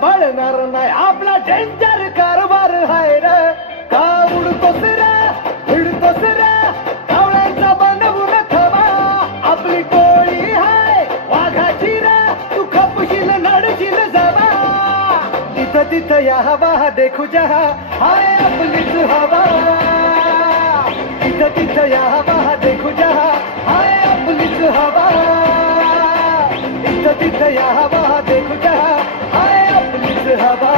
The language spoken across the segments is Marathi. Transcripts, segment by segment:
भळणार नाही आपला डेंजर कारभार हाय र का उडतोस रे भिडतोस रे कावळ्यांचा बनवून थवा आपली टोळी हाय वाघाची रे तू खपशील नडशील जवा तिथं तिथं या हवा देखू जहा हाय आपलीच हवा तिथं तिथं या हवा देखू जहा हाय आपलीच हवा तिथं तिथं या हवा देखू जहा हाय आपलीच हवा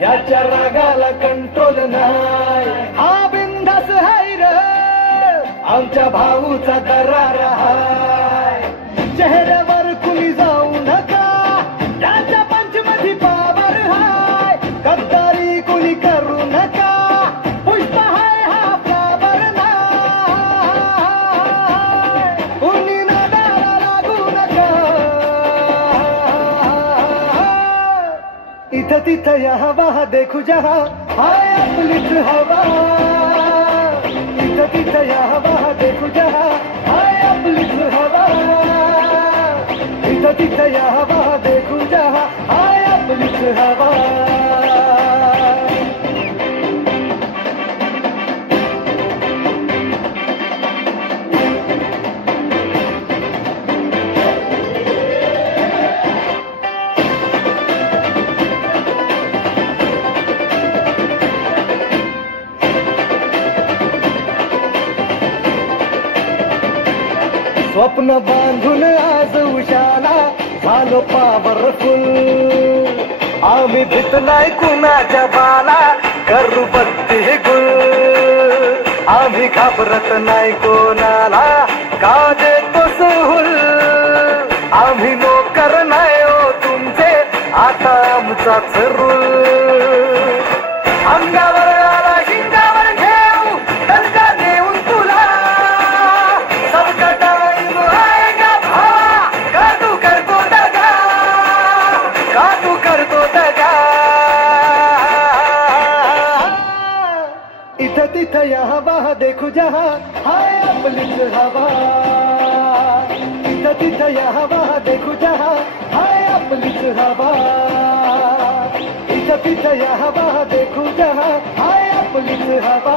याच्या रागाला कंट्रोल नाही हा बिंदास हाय र आमच्या भाऊचा दरार हाय चेहऱ्यावर कुणी जाऊ नका याच्या पंचमधी पावर हाय गद्दारी कुणी करू नका पुष्प हाय हा फ्लावर नाही कुणी नादाला लागू नका इथं तिथं या हवा देखू जहा हाय आपलीच हवा इथं तिथं या हवा देखू जहा हाय आपलीच हवा इथं तिथं या हवा देखू जहा हाय आपलीच हवा स्वप्न बांधून आज उशाला झालो पॉवरफुल आम्ही भितलाय कुणाच्या बाला करू बत्ती गुल आम्ही घाबरत नाही कोणाला का देतो सहूल आम्ही नोकर नाही हो तुमचे आता आमचाच रूल अंगावर आला शिंगावर घेऊ दणका देऊन तुला सबका टाइम आएगा भावा का तू करतो दगा का तू करतो दगा इथं तिथं या हवा देखू जहा हाय आपलीच हवा इथं तिथं या हवा देखू जहा हाय आपलीच हवा इथं तिथं या हवा देखू जहा हाय आपलीच हवा